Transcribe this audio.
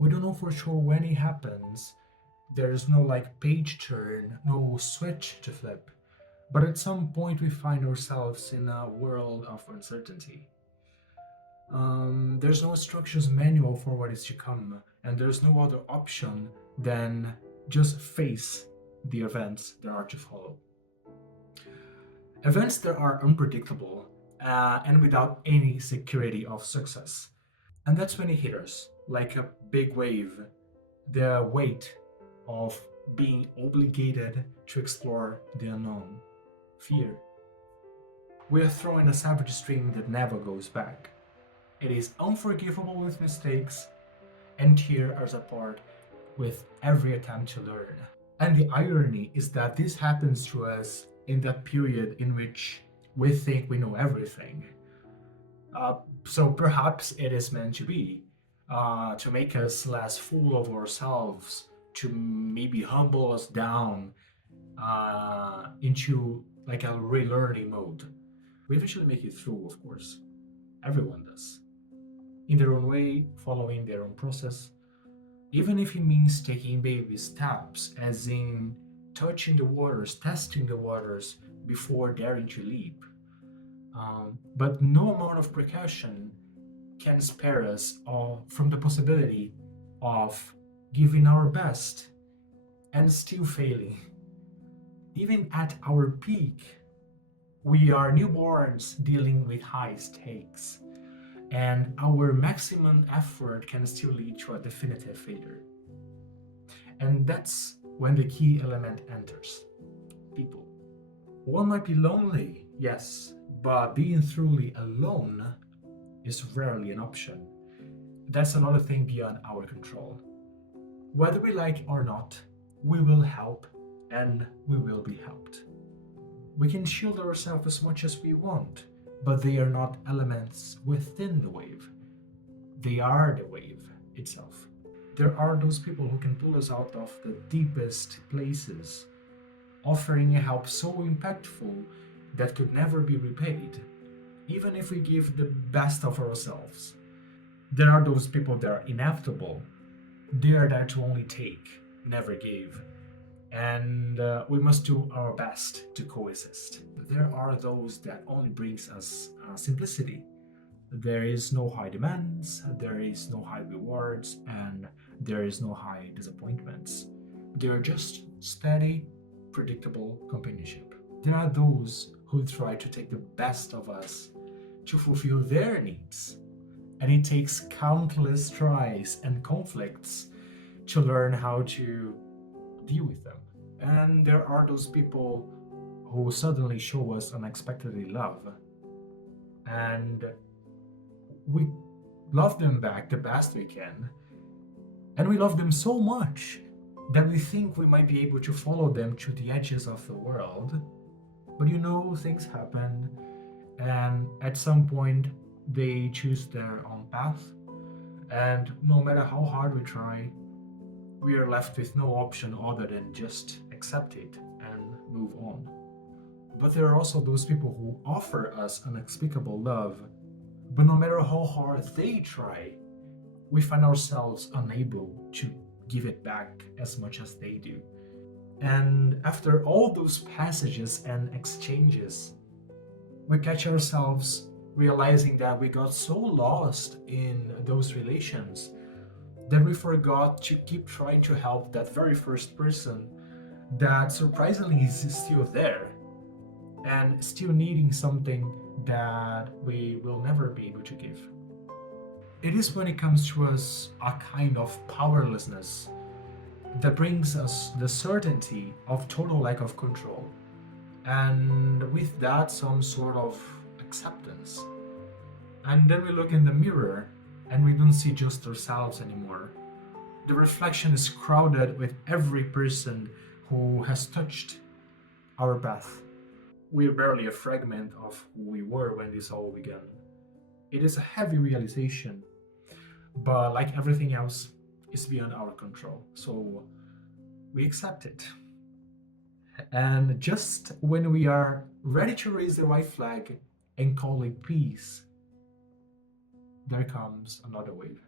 We don't know for sure when it happens. There's no like page turn, no switch to flip. But at some point, we find ourselves in a world of uncertainty. There's no instructions manual for what is to come, and there's no other option than just face the events that are to follow. Events that are unpredictable and without any security of success. And that's when it hit us, like a big wave, the weight of being obligated to explore the unknown. Fear. We are thrown in a savage stream that never goes back. It is unforgivable with mistakes and tear us apart with every attempt to learn. And the irony is that this happens to us in that period in which we think we know everything. So perhaps it is meant to be, to make us less full of ourselves, to maybe humble us down into like a relearning mode. We eventually make it through, of course. Everyone does. In their own way, following their own process, even if it means taking baby steps, as in touching the waters, testing the waters before daring to leap. But no amount of precaution can spare us from the possibility of giving our best and still failing. Even at our peak, we are newborns dealing with high stakes, and our maximum effort can still lead to a definitive failure. And that's when the key element enters: people. One might be lonely, yes, but being truly alone is rarely an option. That's another thing beyond our control. Whether we like it or not, we will help and we will be helped. We can shield ourselves as much as we want, but they are not elements within the wave. They are the wave itself. There are those people who can pull us out of the deepest places, offering a help so impactful that could never be repaid, even if we give the best of ourselves. There are those people that are inevitable. They are there to only take, never give. And we must do our best to coexist. There are those that only brings us simplicity. There is no high demands, there is no high rewards, and there is no high disappointments. They are just steady, predictable companionship. There are those who try to take the best of us to fulfill their needs, and it takes countless tries and conflicts to learn how to deal with them. And there are those people who suddenly show us unexpectedly love, and we love them back the best we can, and we love them so much that we think we might be able to follow them to the edges of the world. But things happen, and at some point they choose their own path, and no matter how hard we try, we are left with no option other than just accept it and move on. But there are also those people who offer us unspeakable love, but no matter how hard they try, we find ourselves unable to give it back as much as they do. And after all those passages and exchanges, we catch ourselves realizing that we got so lost in those relations that we forgot to keep trying to help that very first person that surprisingly is still there and still needing something that we will never be able to give. It is when it comes to us a kind of powerlessness that brings us the certainty of total lack of control, and with that, some sort of acceptance. And then we look in the mirror and we don't see just ourselves anymore. The reflection is crowded with every person who has touched our path. We're barely a fragment of who we were when this all began. It is a heavy realization, but like everything else, it's beyond our control. So we accept it. And just when we are ready to raise the white flag and call it peace, there comes another wave.